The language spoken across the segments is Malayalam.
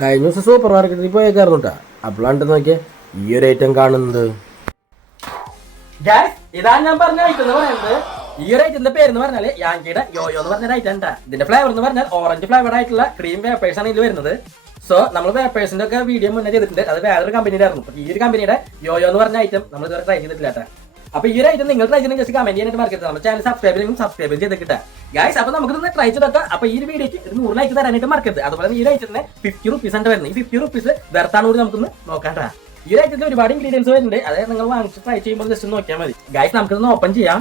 കഴിഞ്ഞ ദിവസം സൂപ്പർ മാർക്കറ്റിൽ പോയേക്കായിരുന്നു കേട്ടാ. അപ്പോഴാണ്ട് നോക്കിയേ ഈ ഒരു ഐറ്റം കാണുന്നത്. ഇതാണ് ഞാൻ പറഞ്ഞ ഐറ്റം എന്ന് പറയുന്നത്. ഈ ഒരു ഐറ്റത്തിന്റെ പേര് എന്ന് പറഞ്ഞാൽ യാങ്കിയുടെ യോയോ എന്ന് പറഞ്ഞ ഐറ്റം ഉണ്ടാ. ഇതിന്റെ ഫ്ലേവർ എന്ന് പറഞ്ഞാൽ ഓറഞ്ച് ഫ്ലേവർഡ് ആയിട്ടുള്ള ക്രീം വേപ്പേഴ്സ് ആണ് ഇതിൽ വരുന്നത്. സോ നമ്മൾ വേപ്പേഴ്സിന്റെ ഒക്കെ വീഡിയോ മുന്നേ ചെയ്തിട്ടുണ്ട്. അത് വേറൊരു കമ്പനിയുടെ ആയിരുന്നു. ഈ ഒരു കമ്പനിയുടെ യോയോ എന്ന് പറഞ്ഞ ഐറ്റം നമ്മൾ ഇതുവരെ ട്രൈ ചെയ്തിട്ടില്ല കേട്ടോ. അപ്പൊ ഈ ഒരു ഐറ്റം നിങ്ങൾ ട്രൈ ചെയ്യുന്ന ജസ്റ്റ് കമന്റ് ചെയ്യാനായിട്ട് മറക്കരുത്. നമ്മുടെ ചാനൽ സബ്സ്ക്രൈബ് ചെയ്തിട്ട് ഗൈസ്. അപ്പൊ നമുക്ക് ട്രൈ ചെയ്തൊക്കെ. അപ്പൊ ഈ ഒരു വീഡിയോക്ക് 100 ലൈക്ക് തരാനായിട്ട് മറക്കരുത്. അതുപോലെ ഈ ഒരു ഐറ്റത്തിന് 50 റുപ്പീസ് ആണ് വരുന്നത്. ഈ 50 റുപ്പീസ് വെറുതാണ് കൂടി നമുക്കൊന്ന് നോക്കാട്ടാ. ഈ ഒരു ഐറ്റത്തിൽ ഒരുപാട് ഇൻഗ്രീഡിയൻസ് വരുന്നുണ്ട്. അതായത് നിങ്ങൾ വാങ്ങിച്ച് ട്രൈ ചെയ്യുമ്പോൾ ജസ്റ്റ് നോക്കിയാൽ മതി. ഗൈസ് നമുക്കിതൊന്ന് ഓപ്പൺ ചെയ്യാം.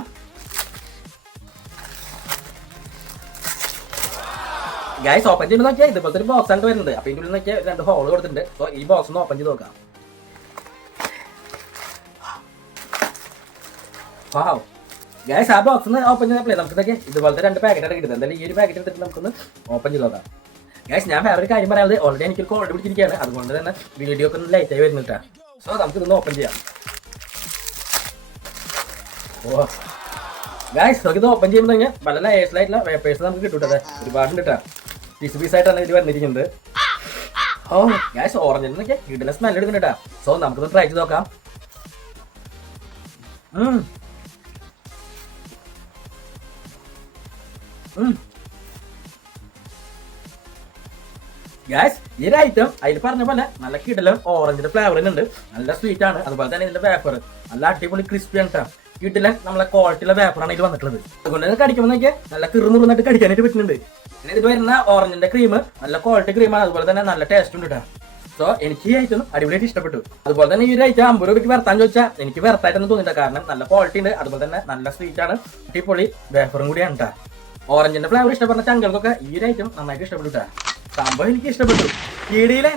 ഗൈസ് ഓപ്പൺ ചെയ്ത് നോക്കിയാൽ ഇതുപോലത്തെ ഒരു ബോക്സ് ആണ് വരുന്നത്. അപ്പൊ ഇതിനുള്ളിൽ നോക്കിയാൽ 2 ഹോൾ കൊടുത്തിട്ടുണ്ട്. സോ ഈ ബോക്സ് ഒന്ന് ഓപ്പൺ ചെയ്ത് നോക്കാം. ഗൈസ് ആ ബോക്സ് ഒന്ന് ഓപ്പൺ ചെയ്തപ്പോഴേ നമുക്ക് ഇതുപോലത്തെ 2 പാക്കറ്റാണ് കിട്ടുന്നത്. എന്തായാലും ഈ ഒരു പാക്കറ്റ് എടുത്തിട്ട് നമുക്കൊന്ന് ഓപ്പൺ ചെയ്ത് നോക്കാം. ഗൈസ് ഞാൻ വേറൊരു കാര്യം പറയാതെ ഓൾറെഡി എനിക്ക് കോൾഡ് പിടിച്ചിരിക്കുകയാണ്. അതുകൊണ്ട് തന്നെ വീഡിയോ ഒക്കെ ഒന്ന് ലൈറ്റ് ആയി വരുന്നിട്ടാ. സോ നമുക്ക് ഇതൊന്ന് ഓപ്പൺ ചെയ്യാം. ഓ ഗൈസ് നമുക്ക് ഇത് ഓപ്പൺ ചെയ്യുമ്പോൾ തന്നെ പല ലേയേഴ്സിലായിട്ടുള്ള വേപ്പേഴ്സ് നമുക്ക് കിട്ടും. ഒരുപാട് കിട്ടാ. പീസായിട്ടാണ് ഇത് വന്നിരിക്കുന്നത്. ഓ ഗൈസ് ഓറഞ്ചിനൊക്കെ കിട്ടുന്ന സ്മെല്ല് എടുക്കുന്നുണ്ടാ. സോ നമുക്കൊന്ന് ട്രൈ ചെയ്ത് നോക്കാം. ഗൈസ് ഈ ഒരു ഐറ്റം അതിൽ പറഞ്ഞ പോലെ നല്ല കിടലും ഓറഞ്ചിന്റെ ഫ്ലേവർ ഉണ്ട്. നല്ല സ്വീറ്റ് ആണ്. അതുപോലെ തന്നെ ഇതിന്റെ വേപ്പർ നല്ല അടിപൊളി ക്രിസ്പി ആണ്. കിടലൻ നമ്മളെ ക്വാളിറ്റിയുള്ള വേപ്പറാണ് ഇതിൽ വന്നിട്ടുള്ളത്. അതുകൊണ്ട് തന്നെ കടിക്കുമ്പോഴേക്ക് നല്ല കിറുന്നിട്ട് കടിക്കാനായിട്ട് പറ്റുന്നുണ്ട്. പിന്നെ ഇത് വരുന്ന ഓറഞ്ചിന്റെ ക്രീം നല്ല ക്വാളിറ്റി ക്രീമാണ്. അതുപോലെ തന്നെ നല്ല ടേസ്റ്റ് ഉണ്ട് കേട്ടോ. സോ എനിക്ക് ഈ ഐറ്റം അടിപൊളിയായിട്ട് ഇഷ്ടപ്പെട്ടു. അതുപോലെ തന്നെ ഈ ഒരു ഐറ്റം 50 രൂപയ്ക്ക് വരത്താൻ ചോദിച്ചാൽ എനിക്ക് വരത്തായിട്ടൊന്നും തോന്നില്ല. കാരണം നല്ല ക്വാളിറ്റി ഉണ്ട്. അതുപോലെ തന്നെ നല്ല സ്വീറ്റ് ആണ്. അടിപൊളി വേപ്പറും കൂടിയാണ് കേട്ടോ. ഓറഞ്ചിന്റെ ഫ്ലേവർ ഇഷ്ടപ്പെടുന്ന ചങ്കൾക്കൊക്കെ ഈ ഒരു ഐറ്റം നന്നായിട്ട് ഇഷ്ടപ്പെട്ടു കേട്ടോ. സംഭവം എനിക്ക് ഇഷ്ടപ്പെട്ടു. കീടിയിലെ